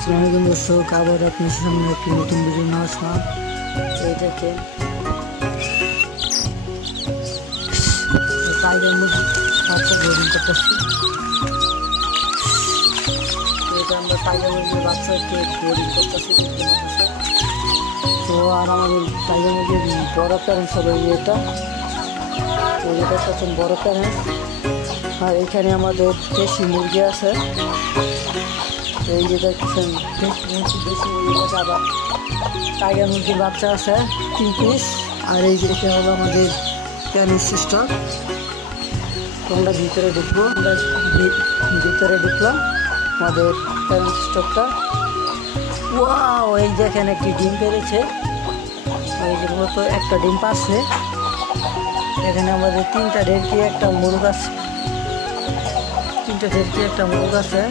আসসালামাইকুম দর্শক, আবার আপনার সামনে একটি নতুন ভিডিও নিয়ে আসলাম। এই দেখেন টাইগার মুরগি বাচ্চা বোর্ডিং করতেছি। এটা আমরা টাইগার মুরগির বাচ্চাকে বোর্ডিং করতেছি। তো আর আমাদের টাইগার মুরগির বড় প্যারেন্টস হলো এটা, তো এটা হচ্ছে বড় প্যারেন্টস। আর এখানে আমাদের দেশি মুরগি আছে। এই যে দেখছেন দেশি মুরগি আছে, আবার টাইগার মুরগির বাচ্চা আছে 3 পিস। আর এই যে এটা হলো আমাদের প্যানিস সিস্টেম। তোমরা ভিতরে ঢুকবো, আমরা ভিতরে ঢুকলাম আমাদের প্যানিস সিস্টেমটা। ওয়াও, এই দেখেন একটি ডিম পেরেছে। এই যে মূলত একটা ডিম পাচ্ছে। এখানে আমাদের 3টা ঢেরকি একটা মুরগ আছে, 3টা ঢেরকি একটা মুরগ আছে।